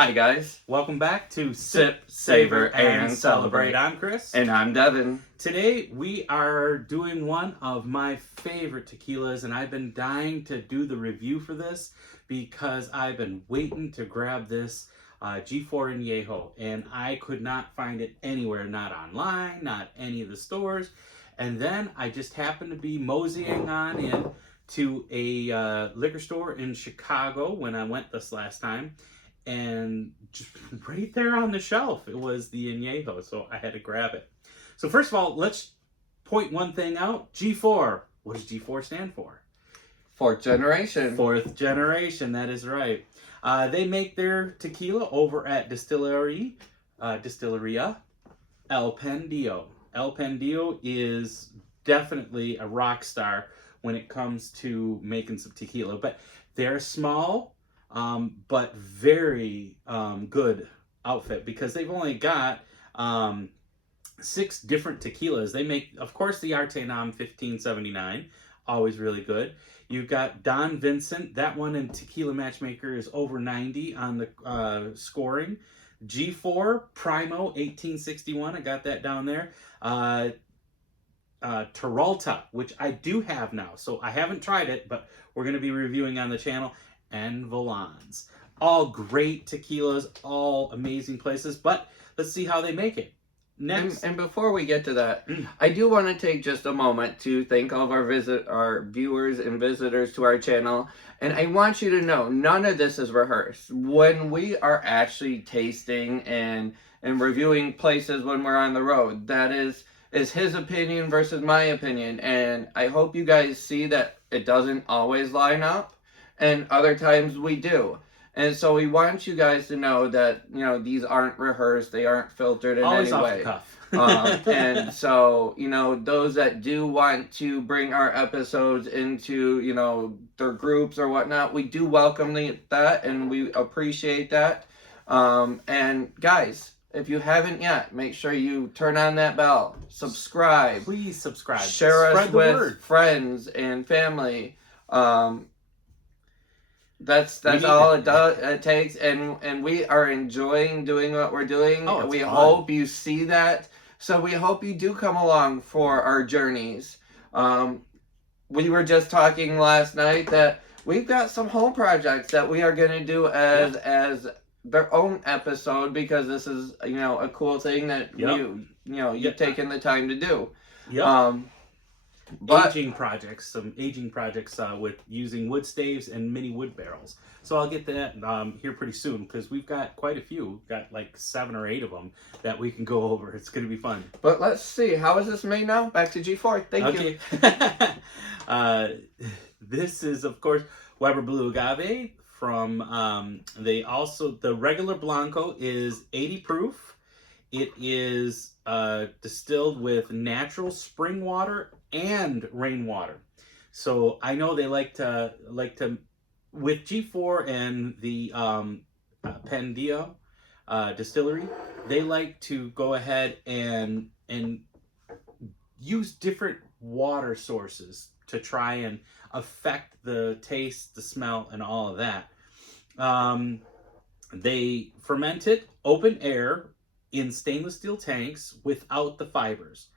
Hi guys, Welcome back to Sip, Savor, and Celebrate. I'm Chris. And I'm Devin. Today we are doing one of my favorite tequilas, and I've been dying to do the review for this because I've been waiting to grab this G4 Anejo, and I could not find it anywhere, not online, not any of the stores. And then I just happened to be moseying on in to a liquor store in Chicago when I went this last time. And just right there on the shelf, it was the Anejo, so I had to grab it. So first of all, let's point one thing out. G4. What does G4 stand for? Fourth generation. Fourth generation, that is right. They make their tequila over at Distilleria El Pendio. El Pendio is definitely a rock star when it comes to making some tequila. But they're small, but very good outfit because they've only got 6 different tequilas. They make, of course, the Artenam 1579, always really good. You've got Don Vincent. That one in Tequila Matchmaker is over 90 on the scoring. G4 Primo 1861. I got that down there. Terralta, which I do have now, so I haven't tried it, but we're going to be reviewing on the channel. And Volans. All great tequilas, all amazing places, but let's see how they make it. Next. And before we get to that, I do want to take just a moment to thank all of our viewers and visitors to our channel. And I want you to know, none of this is rehearsed. When we are actually tasting and reviewing places when we're on the road, that is his opinion versus my opinion. And I hope you guys see that it doesn't always line up. And other times we do. And so we want you guys to know that, you know, these aren't rehearsed. They aren't filtered in Always any off way. The cuff. And so, you know, those that do want to bring our episodes into, you know, their groups or whatnot, we do welcome that and we appreciate that. And guys, if you haven't yet, make sure you turn on that bell, subscribe. Please subscribe. Share Spread us the with word. friends and family. That's all it takes, and we are enjoying doing what we're doing. Oh, we fun. hope you see that. So we hope you do come along for our journeys. We were just talking last night that we've got some home projects that we are going to do as their own episode because this is, you know, a cool thing that you've taken the time to do. Yep. But aging projects with using wood staves and mini wood barrels. So I'll get that here pretty soon because we've got quite a few. We've got like 7 or 8 of them that we can go over. It's going to be fun. But let's see. How is this made now? Back to G4. Thank you. This is, of course, Weber Blue Agave from, the regular Blanco is 80 proof. It is distilled with natural spring water and rainwater. So I know they like to with G4 and the Pendio distillery, they like to go ahead and use different water sources to try and affect the taste, the smell, and all of that. They ferment it open air in stainless steel tanks without the fibers.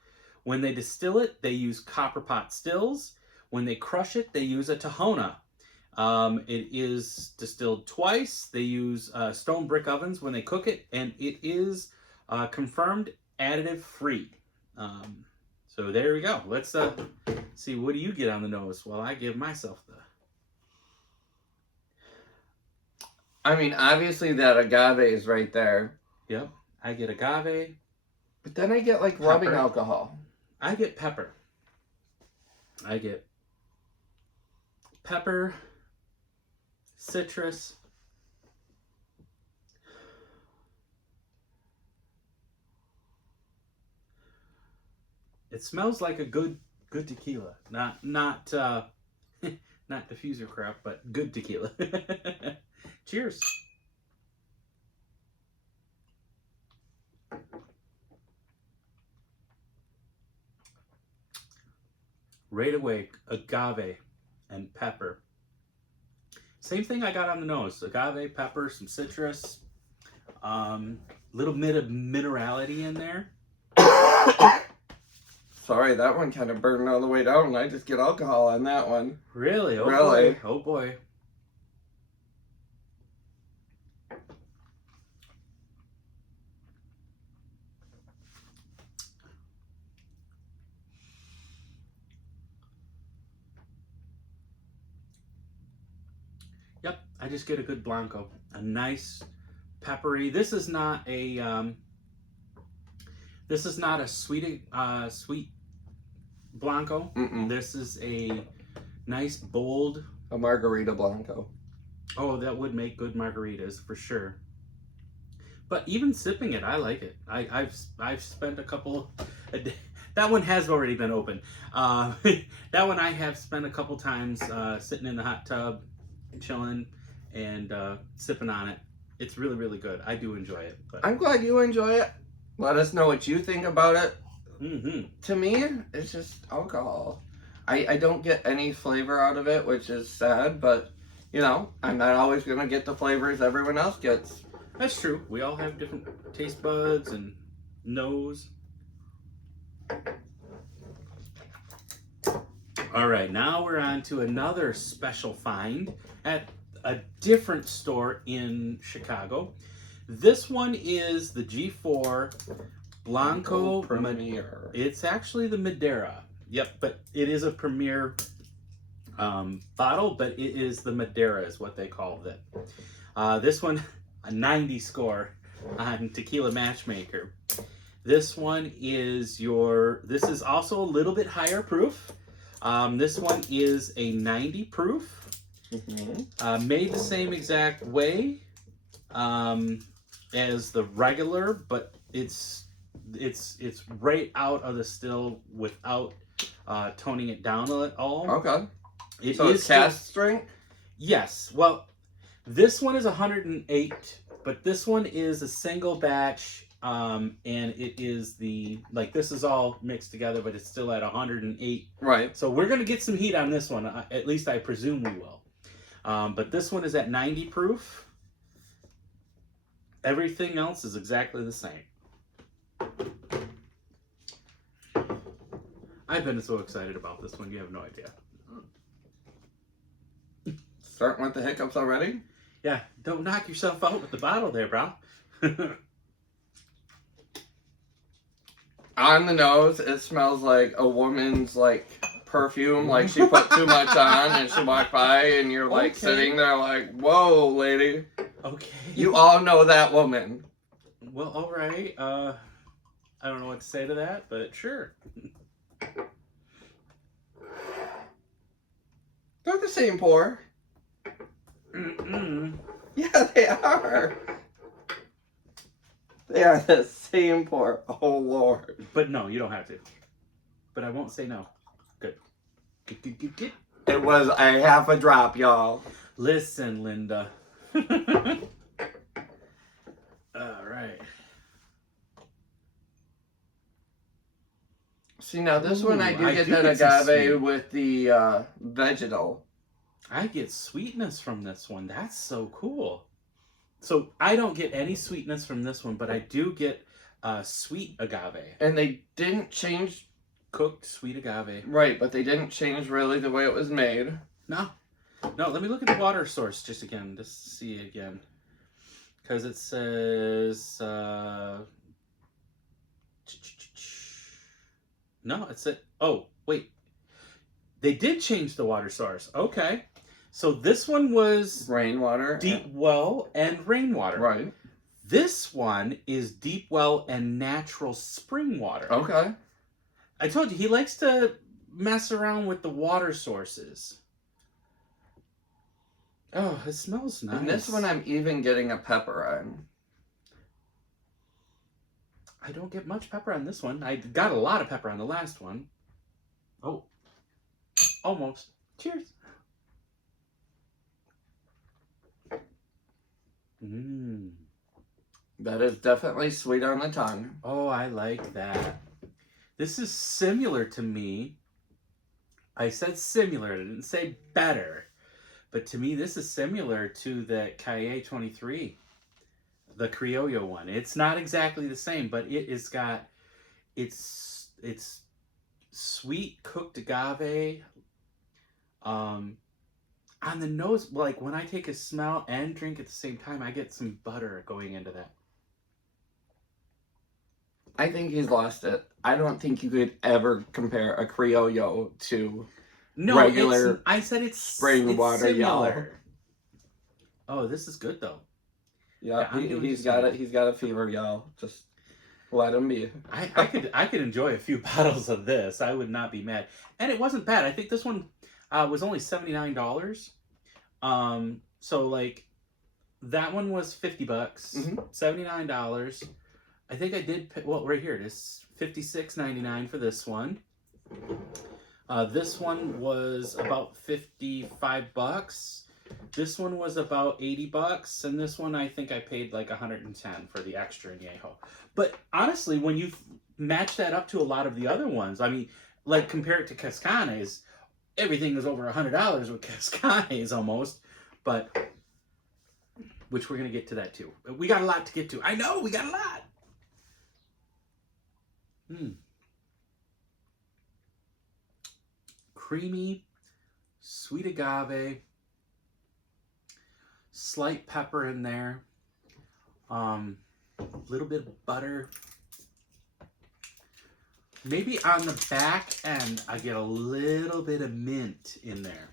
When they distill it, they use copper pot stills. When they crush it, they use a Tahona. It is distilled twice. They use stone brick ovens when they cook it, and it is confirmed additive free. So there we go. Let's see, what do you get on the nose while I give myself the... I mean, obviously that agave is right there. Yep. I get agave. But then I get like rubbing alcohol. I get pepper. I get pepper, citrus. It smells like a good tequila. Not diffuser crap, but good tequila. Cheers. Right away, agave and pepper. Same thing I got on the nose. Agave, pepper, some citrus. Little bit of minerality in there. Sorry, that one kind of burned all the way down. I just get alcohol on that one. Really? Oh Really? boy. Oh boy. Yep, I just get a good Blanco. A nice peppery. This is not a sweet sweet Blanco. Mm-mm. This is a nice bold. A margarita Blanco. Oh, that would make good margaritas for sure. But even sipping it, I like it. I've spent a couple. That one has already been open. That one I have spent a couple times sitting in the hot tub, chilling, and sipping on it. It's really, really good. I do enjoy it. But... I'm glad you enjoy it. Let us know what you think about it. Mm-hmm. To me, it's just alcohol. I don't get any flavor out of it, which is sad, but, you know, I'm not always going to get the flavors everyone else gets. That's true. We all have different taste buds and nose. All right, now we're on to another special find at a different store in Chicago. This one is the G4 Blanco Premier. It's actually the Madera. Yep, but it is a Premier bottle, but it is the Madera is what they call it. This one, a 90 score on Tequila Matchmaker. This one is this is also a little bit higher proof. This one is a 90 proof. Mm-hmm. Made the same exact way as the regular, but it's right out of the still without toning it down at all. Okay. It so is it's cast strength? Yes. Well, this one is 108, but this one is a single batch, and it is this is all mixed together, but it's still at 108. Right. So we're gonna get some heat on this one. At least I presume we will. But this one is at 90 proof. Everything else is exactly the same. I've been so excited about this one, you have no idea. Starting with the hiccups already? Yeah, don't knock yourself out with the bottle there, bro. On the nose, it smells like a woman's perfume, like she put too much on and she walked by and you're Okay. sitting there like, whoa, lady. Okay. You all know that woman. Well, all right. I don't know what to say to that, but sure. They're the same pour. Mm-mm. Yeah, they are. They are the same pour. Oh, Lord. But no, you don't have to. But I won't say no. Good. Good. It was a half a drop, y'all. Listen, Linda. All right. See, now this one I do I get do that get some agave sweet. with the vegetal. I get sweetness from this one. That's so cool. So I don't get any sweetness from this one, but I do get sweet agave. And they didn't change. Cooked sweet agave. Right, but they didn't change really the way it was made. No, let me look at the water source just again, just to see again. Because it says... No, it said... Oh, wait. They did change the water source. Okay. So this one was... Rainwater. Deep well and rainwater. Right. This one is deep well and natural spring water. Okay. I told you, he likes to mess around with the water sources. Oh, it smells nice. And this one I'm even getting a pepper on. I don't get much pepper on this one. I got a lot of pepper on the last one. Oh, almost. Cheers. Mmm. That is definitely sweet on the tongue. Oh, I like that. This is similar to me. I said similar, I didn't say better. But to me, this is similar to the Cahiers 23. the Criollo one. It's not exactly the same, but it's sweet cooked agave. On the nose, like when I take a smell and drink at the same time, I get some butter going into that. I think he's lost it. I don't think you could ever compare a Criollo to regular I said it's spring water yellow. similar. Oh, this is good though. Yeah, he's got it. He's got a fever, y'all. Just let him be. I could enjoy a few bottles of this. I would not be mad, and it wasn't bad. I think this one was only $79. So like that one was $50. $79. I think I did pay, well, right here it is, $56.99 for this one. This one was about $55. This one was about $80, and this one I think I paid like $110 for the extra añejo. But honestly, when you match that up to a lot of the other ones, I mean, like compare it to Cascanes, everything is over $100 with Cascanes almost. But which we're gonna get to that too. We got a lot to get to. I know we got a lot. Creamy, sweet agave, slight pepper in there, little bit of butter. Maybe on the back end, I get a little bit of mint in there.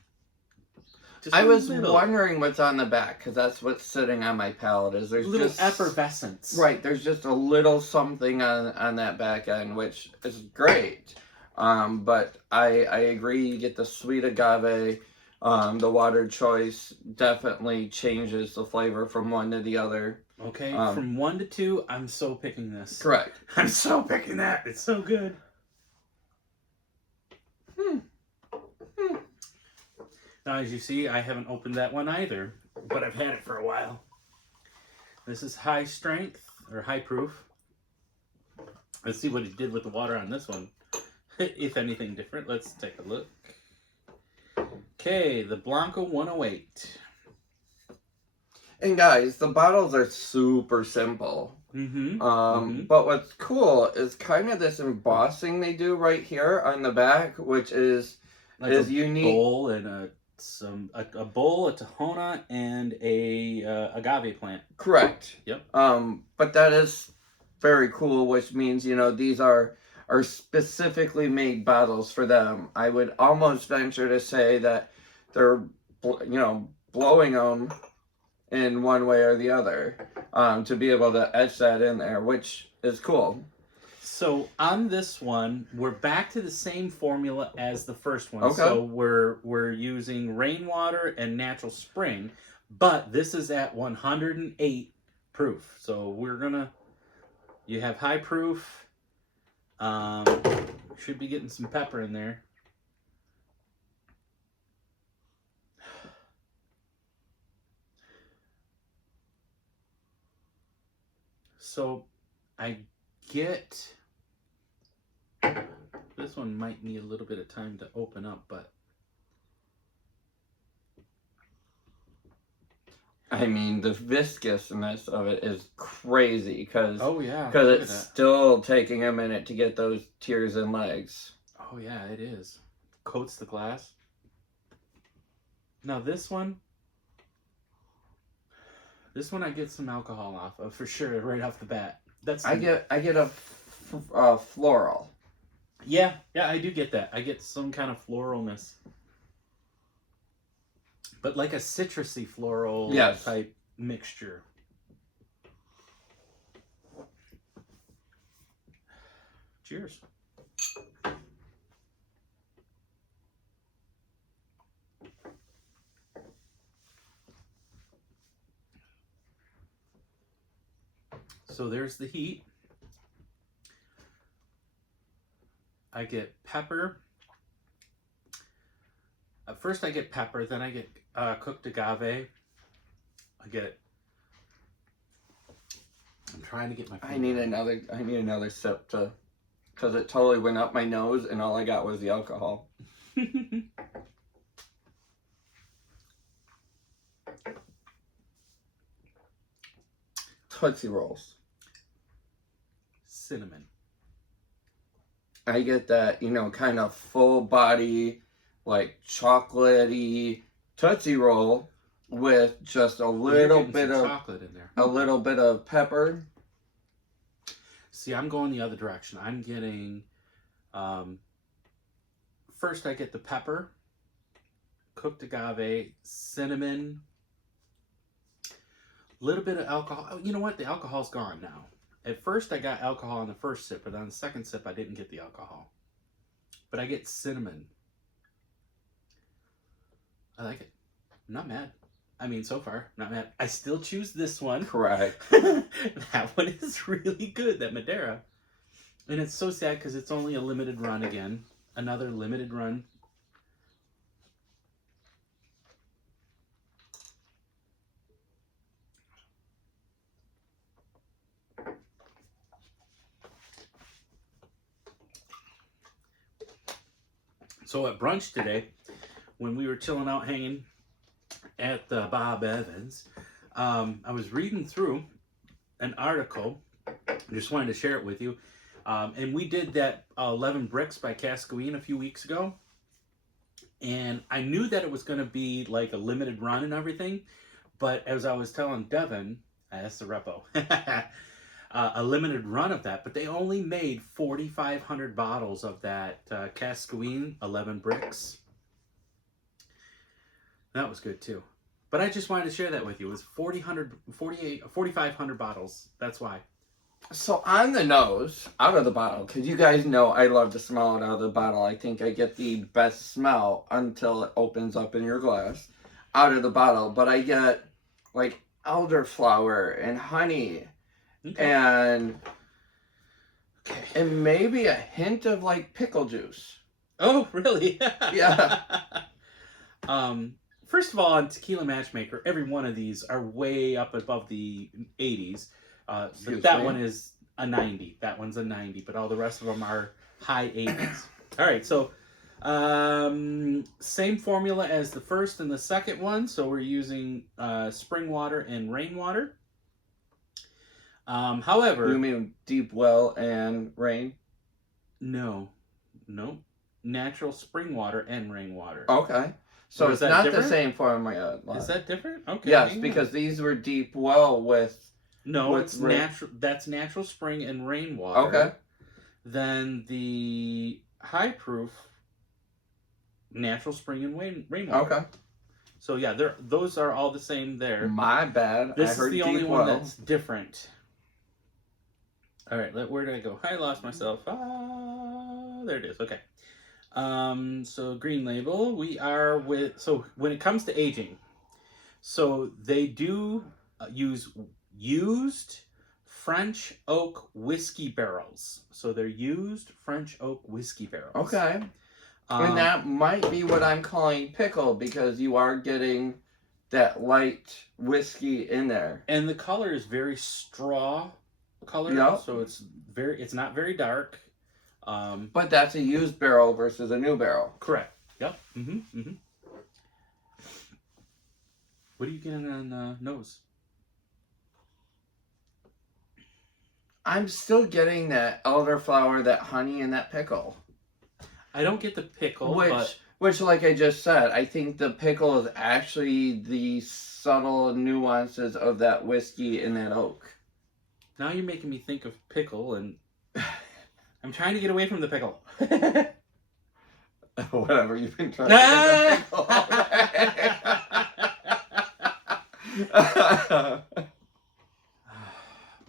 I was wondering what's on the back, because that's what's sitting on my palate. Is there's little just effervescence. Right, there's just a little something on that back end, which is great. But I agree, you get the sweet agave. The water choice definitely changes the flavor from one to the other. Okay, from 1 to 2, I'm so picking this. Correct. I'm so picking that. It's so good. Now, as you see, I haven't opened that one either, but I've had it for a while. This is high strength, or high proof. Let's see what it did with the water on this one. If anything different, let's take a look. Okay, the Blanco 108. And guys, the bottles are super simple. But what's cool is kind of this embossing they do right here on the back, which is like unique. Bowl and a bowl, a Tahona, and a agave plant. Correct. Yep. But that is very cool, which means, you know, these are specifically made bottles for them. I would almost venture to say that they're, you know, blowing them in one way or the other to be able to etch that in there, which is cool. So on this one, we're back to the same formula as the first one. Okay. So we're using rainwater and natural spring, but this is at 108 proof. So you have high proof. Should be getting some pepper in there. So I get this one might need a little bit of time to open up, but I mean, the viscousness of it is crazy because it's still taking a minute to get those tears and legs. Oh yeah, it is. Coats the glass. Now this one I get some alcohol off of for sure right off the bat. I get a floral. Yeah, I do get that. I get some kind of floralness. But like a citrusy floral type mixture. Cheers. So there's the heat. I get pepper. First I get pepper, then I get cooked agave. I'm trying to get my I need another sip because it totally went up my nose and all I got was the alcohol. Tootsie Rolls. Cinnamon. I get that, you know, kind of full body, like chocolatey Tootsie Roll with just a little bit of chocolate in there. A little bit of pepper. See, I'm going the other direction. I'm getting, first I get the pepper, cooked agave, cinnamon, a little bit of alcohol. Oh, you know what? The alcohol's gone now. At first I got alcohol on the first sip, but on the second sip I didn't get the alcohol. But I get cinnamon. I like it. I'm not mad. I mean, so far, not mad. I still choose this one. Correct. That one is really good, that Madera. And it's so sad because it's only a limited run again. Another limited run. So at brunch today, when we were chilling out hanging at the Bob Evans, I was reading through an article. I just wanted to share it with you. And we did that 11 Bricks by Cascaween a few weeks ago. And I knew that it was going to be like a limited run and everything. But as I was telling Devin, that's the repo, a limited run of that. But they only made 4,500 bottles of that Cascaween 11 Bricks. That was good too. But I just wanted to share that with you. It was 4,500 bottles. That's why. So on the nose, out of the bottle, because you guys know I love to smell it out of the bottle. I think I get the best smell until it opens up in your glass out of the bottle. But I get like elderflower and honey and maybe a hint of like pickle juice. Oh, really? Yeah. First of all, on Tequila Matchmaker, every one of these are way up above the 80s. But that one is a 90. That one's a 90, but all the rest of them are high 80s. All right, so same formula as the first and the second one. So we're using spring water and rainwater. However... You mean deep well and rain? No. Natural spring water and rainwater. Okay. So it's not different? The same formula. Is that different? Okay. Yes, because these were deep well with... No, it's natural. That's natural spring and rainwater. Okay. Then the high proof, natural spring and rainwater. Okay. So yeah, those are all the same there. My bad. This is the only one that's different. All right, where did I go? I lost myself. There it is. Okay. So green label. We are with. So when it comes to aging, so they do use used French oak whiskey barrels. So they're used French oak whiskey barrels. Okay. And that might be what I'm calling pickle because you are getting that light whiskey in there. And the color is very straw color. Yep. So it's not very dark. But that's a used barrel versus a new barrel. Correct. Yep. What are you getting on the nose? I'm still getting that elderflower, that honey, and that pickle. I don't get the pickle, which, like I just said, I think the pickle is actually the subtle nuances of that whiskey and that oak. Now you're making me think of pickle, and I'm trying to get away from the pickle. Whatever, you've been trying to get the pickle.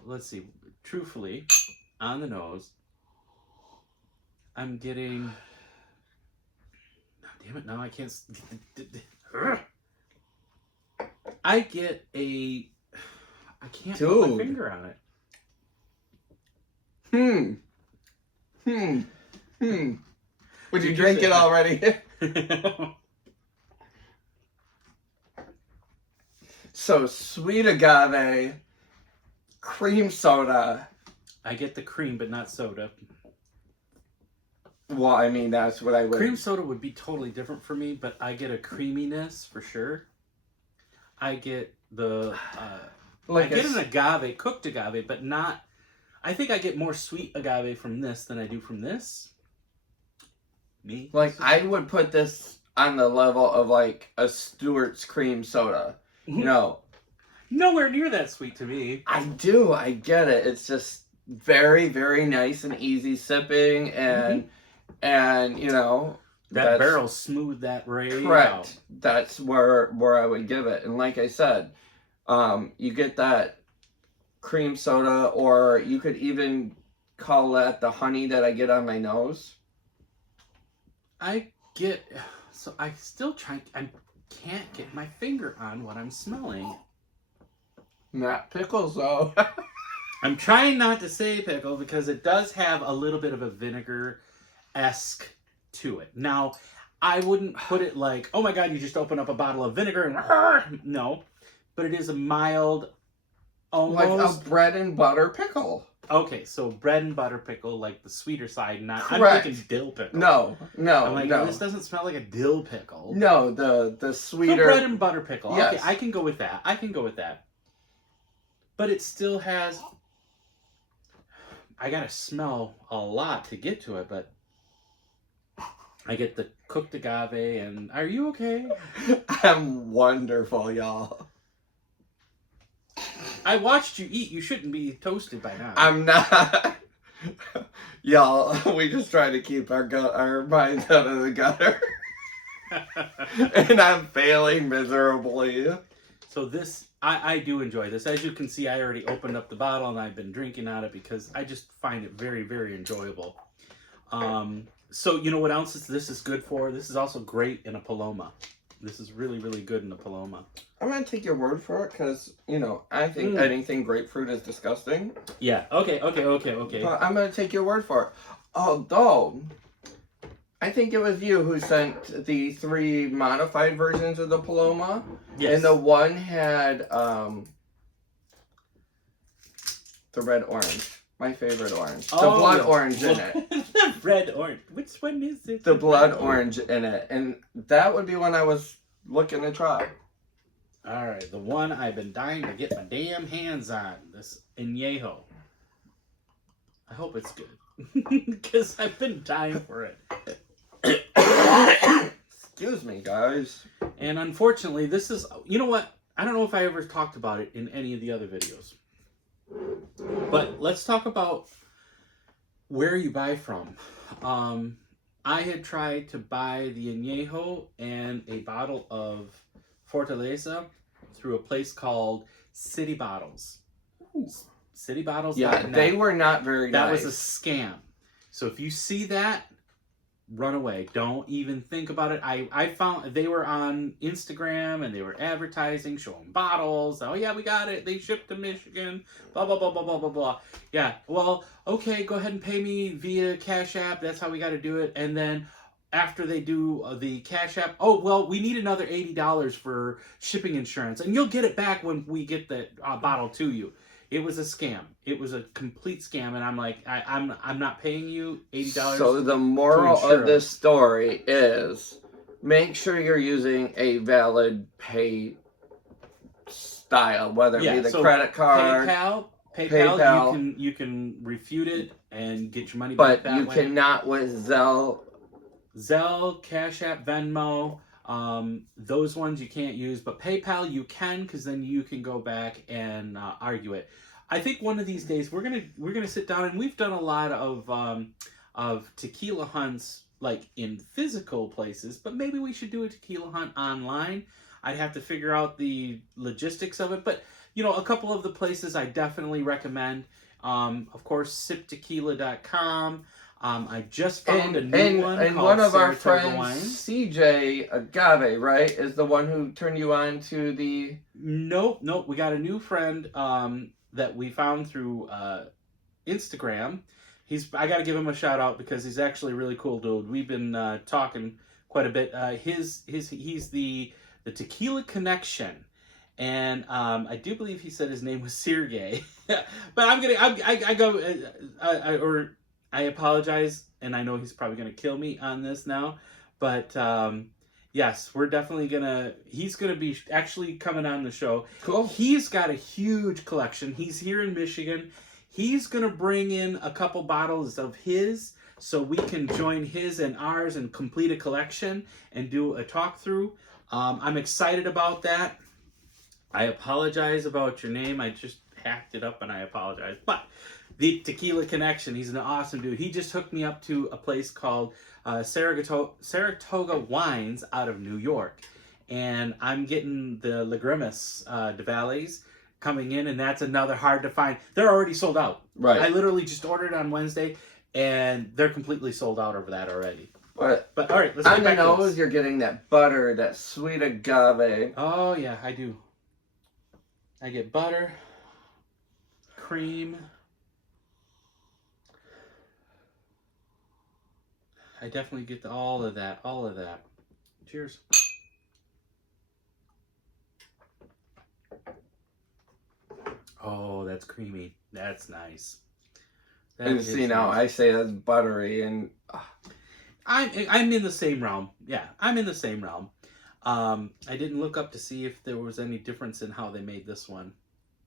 Let's see. Truthfully, on the nose, I'm getting... Oh, damn it, now I can't... I get a... I can't put my finger on it. Would you drink it already? So, sweet agave... Cream soda. I get the cream, but not soda. Well, I mean, that's what I would... Cream soda would be totally different for me, but I get a creaminess for sure. I get the... Like I get an agave, cooked agave, but not. I think I get more sweet agave from this than I do from this. Me? Like, I would put this on the level of, like, a Stewart's cream soda. No. Nowhere near that sweet to me. I do. I get it. It's just very, very nice and easy sipping, and you know, that barrel smoothed that right correct. out. That's where I would give it. And like I said, you get that cream soda, or you could even call that the honey that I get on my nose. I still try. I can't get my finger on what I'm smelling. Not pickles, though. I'm trying not to say pickle because it does have a little bit of a vinegar-esque to it. Now, I wouldn't put it like, oh my God, you just open up a bottle of vinegar and no, but it is a mild, almost like a bread and butter pickle. Okay, so bread and butter pickle, like the sweeter side, not. Correct. I'm thinking dill pickle. No. I'm like, this doesn't smell like a dill pickle. No, the sweeter. So bread and butter pickle. Yes. Okay, I can go with that. But it still has. I gotta smell a lot to get to it, but I get the cooked agave. And are you okay? I'm wonderful, y'all. I watched you eat. You shouldn't be toasted by now. I'm not. Y'all, we just try to keep our minds out of the gutter. And I'm failing miserably. So this, I do enjoy this. As you can see, I already opened up the bottle and I've been drinking out of it because I just find it very, very enjoyable. So you know what else this is good for? This is also great in a Paloma. This is really, really good in a Paloma. I'm going to take your word for it because, you know, I think anything grapefruit is disgusting. Yeah, okay. But I'm going to take your word for it. Although, I think it was you who sent the 3 modified versions of the Paloma. Yes. And the one had the red orange. My favorite orange. The blood orange in it. The red orange. Which one is it? The blood orange in it. And that would be one I was looking to try. All right, the one I've been dying to get my damn hands on. This Anejo. I hope it's good. Because I've been dying for it. Excuse me, guys. And unfortunately, this is... You know what? I don't know if I ever talked about it in any of the other videos. But let's talk about where you buy from. I had tried to buy the Anejo and a bottle of Fortaleza through a place called City Bottles. Ooh. City Bottles. Yeah, they were not very nice. That was a scam. So if you see that, run away. Don't even think about it. I found they were on Instagram and they were advertising, showing bottles. Oh yeah, we got it. They shipped to Michigan. Blah, blah, blah, blah, blah, blah, blah. Yeah, well, okay, go ahead and pay me via Cash App. That's how we got to do it. And then after they do the Cash App, oh, well, we need another $80 for shipping insurance. And you'll get it back when we get the bottle to you. It was a scam. It was a complete scam, and I'm like, I'm not paying you $80. So the moral of this story is, make sure you're using a valid pay style, whether it be the credit card, PayPal. You can refute it and get your money back. But you cannot with Zelle, Cash App, Venmo. Those ones you can't use, but PayPal you can, because then you can go back and argue it. I think one of these days we're gonna sit down, and we've done a lot of tequila hunts like in physical places, but maybe we should do a tequila hunt online. I'd have to figure out the logistics of it, but you know, a couple of the places I definitely recommend. Of course, siptequila.com. I just found a new one. And one of our Saratoga friends, Wines. CJ Agave, right, is the one who turned you on to the... Nope. We got a new friend that we found through Instagram. I got to give him a shout out because he's actually a really cool dude. We've been talking quite a bit. He's the Tequila Connection. And I do believe he said his name was Sergey. But I apologize, and I know he's probably going to kill me on this now, but Yes, we're definitely gonna. He's gonna be actually coming on the show. Cool. He's got a huge collection. He's here in Michigan. He's gonna bring in a couple bottles of his, so we can join his and ours and complete a collection and do a talk through. I'm excited about that. I apologize about your name. I just hacked it up and I apologize. But the Tequila Connection, he's an awesome dude. He just hooked me up to a place called Saratoga Wines out of New York. And I'm getting the Lagrimas de Valles coming in, and that's another hard to find. They're already sold out. Right. I literally just ordered on Wednesday, and they're completely sold out over that already. But all right, let's on get the back to nose, this. you're getting that butter, that sweet agave. Oh, yeah, I do. I get butter, cream. I definitely get all of that, Cheers. Oh, that's creamy. That's nice. That And is see, now nice. I say that's buttery, and I'm in the same realm. Yeah, I'm in the same realm. I didn't look up to see if there was any difference in how they made this one.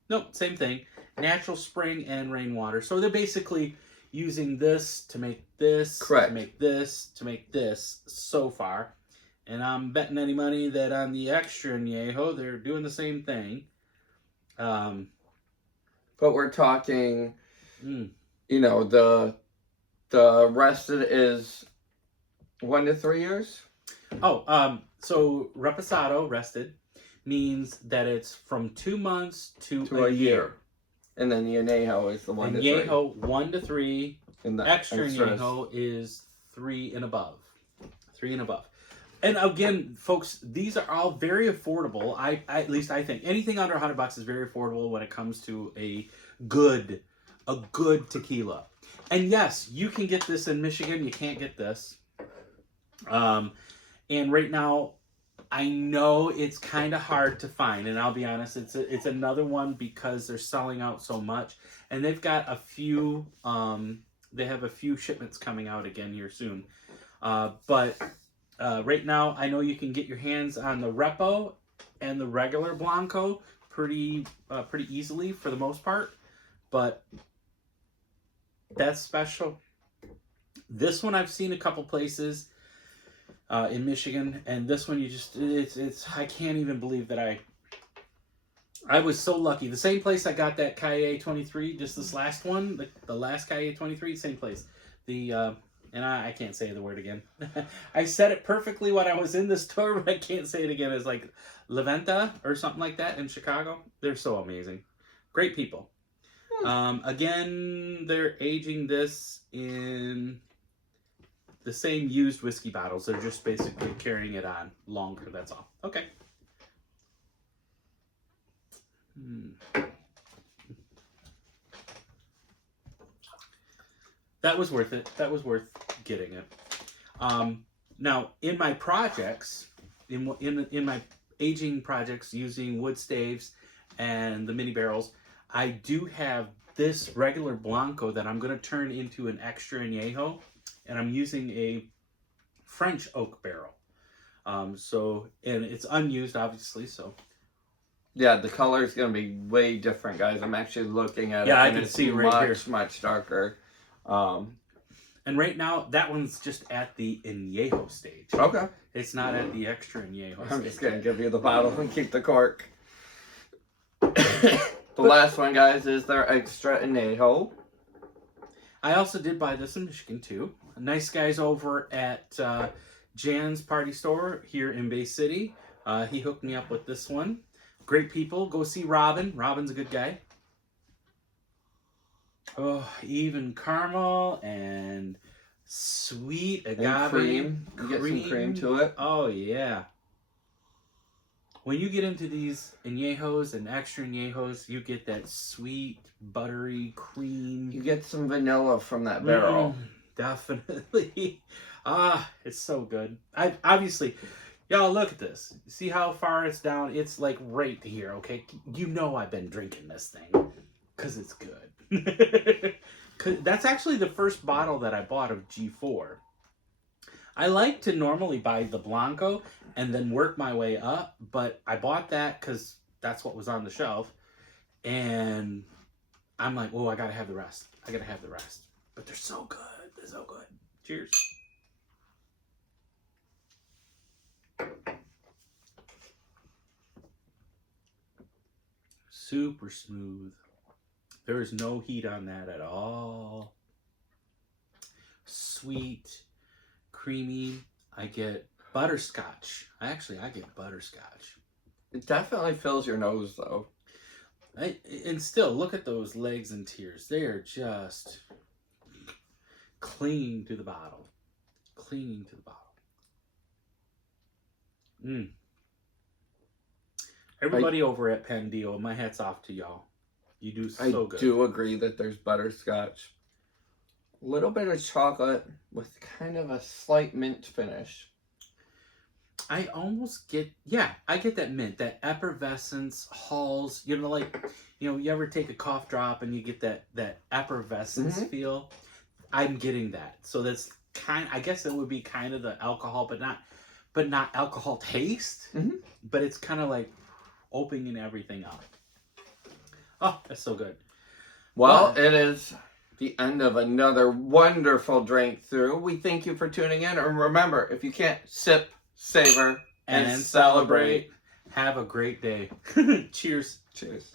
Nope, same thing. Natural spring and rainwater. So they're basically using this to make this, Correct. to make this, to make this so far. And I'm betting any money that on the extra añejo, they're doing the same thing. but we're talking, Mm. you know, the rested is 1 to 3 years. So Reposado, rested, means that it's from 2 months to To a year. And then the Anejo is the 1 to 3. Añejo 1 to 3. And the Extra extras. Añejo is 3 and above. 3 and above. And again, folks, these are all very affordable. At least I think anything under $100 is very affordable when it comes to a good tequila. And yes, you can get this in Michigan. You can't get this. And right now, I know it's kind of hard to find, and I'll be honest, it's another one because they're selling out so much, and they've got a few. They have a few shipments coming out again here soon, but right now I know you can get your hands on the Repo and the regular Blanco pretty easily for the most part, but that's special. This one I've seen a couple places. In Michigan, and this one it's I can't even believe that I was so lucky. The same place I got that Calle 23, just this last one, the last Calle 23, same place. And I can't say the word again. I said it perfectly when I was in the store, but I can't say it again. It's like La or something like that in Chicago. They're so amazing. Great people. Again, they're aging this in the same used whiskey bottles. They're just basically carrying it on longer. That's all. Okay. That was worth it. That was worth getting it. Now, in my projects, in my aging projects using wood staves and the mini barrels, I do have this regular Blanco that I'm going to turn into an extra añejo. And I'm using a French oak barrel. And it's unused, obviously, so. Yeah, the color is going to be way different, guys. I'm actually looking at it. Yeah, I and can it's see right here. much darker. And right now, that one's just at the añejo stage. Okay. It's not at the extra añejo stage. I'm just going to give you the bottle and keep the cork. The last one, guys, is their extra añejo. I also did buy this in Michigan, too. Nice guys over at Jan's Party Store here in Bay City. He hooked me up with this one. Great people. Go see Robin. Robin's a good guy. Oh, even caramel and sweet agave. And cream. You get some cream to it. Oh, yeah. When you get into these añejos and extra añejos, you get that sweet, buttery cream. You get some vanilla from that barrel. Definitely. It's so good. Obviously, y'all look at this. See how far it's down? It's like right here, okay? You know I've been drinking this thing because it's good. That's actually the first bottle that I bought of G4. I like to normally buy the Blanco and then work my way up, but I bought that because that's what was on the shelf. And I'm like, oh, I gotta have the rest. I gotta have the rest. But they're so good. They're so good. Cheers. Super smooth. There is no heat on that at all. Sweet, creamy. I get butterscotch. I get butterscotch. It definitely fills your nose, though. And still, look at those legs and tears. They are just clinging to the bottle. Clinging to the bottle. Everybody over at Pendio, my hat's off to y'all. You do so good. I do agree that there's butterscotch. A little bit of chocolate with kind of a slight mint finish. I almost get, I get that mint, that effervescence, Halls, you ever take a cough drop and you get that effervescence feel? I'm getting that. So that's I guess it would be kind of the alcohol, but not alcohol taste. But it's kind of like opening everything up. Oh, that's so good. Well, it is the end of another wonderful drink through. We thank you for tuning in. And remember, if you can't sip, savor, and celebrate. Have a great day. Cheers. Cheers.